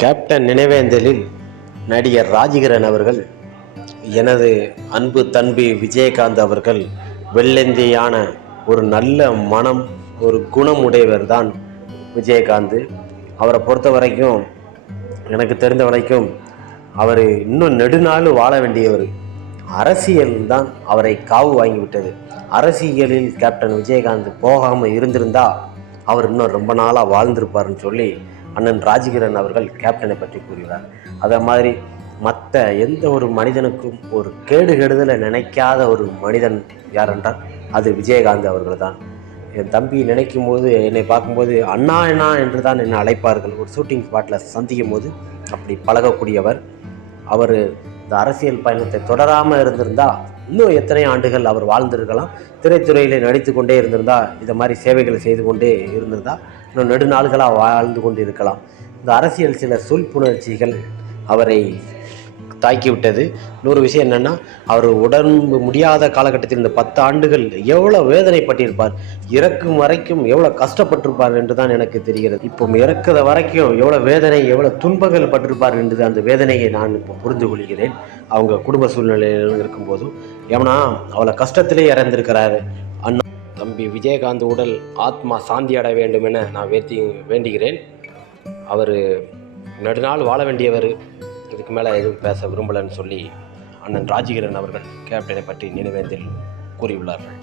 Captain நினைவேந்தலில் நடிகர் ராஜகிரண் அவர்கள், எனது அன்பு தம்பி விஜயகாந்த் அவர்கள் வெள்ளந்தியான ஒரு நல்ல மனம், ஒரு குணம் உடையவர் தான் விஜயகாந்த். அவரை பொறுத்த வரைக்கும், எனக்கு தெரிந்த வரைக்கும், அவர் இன்னும் நெடுநாள் வாழ வேண்டியவர். அரசியல் தான் அவரை காவு வாங்கிவிட்டது. அரசியலில் கேப்டன் விஜயகாந்த் போகாமல் இருந்திருந்தா அவர் இன்னும் ரொம்ப நாளாக வாழ்ந்திருப்பார்னு சொல்லி அண்ணன் ராஜகிரண் அவர்கள் கேப்டனை பற்றி கூறுகிறார். அதே மாதிரி மற்ற எந்த ஒரு மனிதனுக்கும் ஒரு கேடு கெடுதலை நினைக்காத ஒரு மனிதன் யாரென்றால் அது விஜயகாந்த் அவர்கள் தான். என் தம்பி நினைக்கும் போது, என்னை பார்க்கும்போது அண்ணா அண்ணா என்று தான் என்னை அழைப்பார்கள். ஒரு ஷூட்டிங் ஸ்பாட்டில் சந்திக்கும் போது அப்படி பழகக்கூடியவர் அவர். இந்த அரசியல் பயணத்தை தொடராமல் இருந்திருந்தால் இன்னும் எத்தனை ஆண்டுகள் அவர் வாழ்ந்திருக்கலாம். திரைத்துறையில் நடித்து கொண்டே இருந்திருந்தால், இதை மாதிரி சேவைகளை செய்து கொண்டே இருந்திருந்தால் இன்னும் நெடுநாள்களாக வாழ்ந்து கொண்டு இருக்கலாம். இந்த அரசியல் சில சொற்புணர்ச்சிகள் அவரை தாக்கிவிட்டது. இன்னொரு விஷயம் என்னென்னா, அவர் உடம்பு முடியாத காலகட்டத்தில் இந்த 10 ஆண்டுகள் எவ்வளோ வேதனைப்பட்டிருப்பார், இறக்கும் வரைக்கும் எவ்வளோ கஷ்டப்பட்டிருப்பார் என்று தான் எனக்கு தெரிகிறது. இப்போ இறக்குற வரைக்கும் எவ்வளோ வேதனை, எவ்வளோ துன்பங்கள் பட்டிருப்பார் என்று அந்த வேதனையை நான் இப்போ புரிந்து கொள்கிறேன். அவங்க குடும்ப சூழ்நிலையில் இருக்கும்போதும், ஏன்னா அவ்வளோ கஷ்டத்திலே இறந்திருக்கிறாரு. அண்ணா தம்பி விஜயகாந்த் உடல் ஆத்மா சாந்தி அடைய வேண்டும் என நான் வேண்டுகிறேன். அவர் நெடுநாள் வாழ வேண்டியவர். இதுக்கு மேலே எதுவும் பேச விரும்பலைன்னு சொல்லி அண்ணன் ராஜகிரண் அவர்கள் கேப்டனை பற்றி நினைவேந்தலில் கூறியுள்ளார்கள்.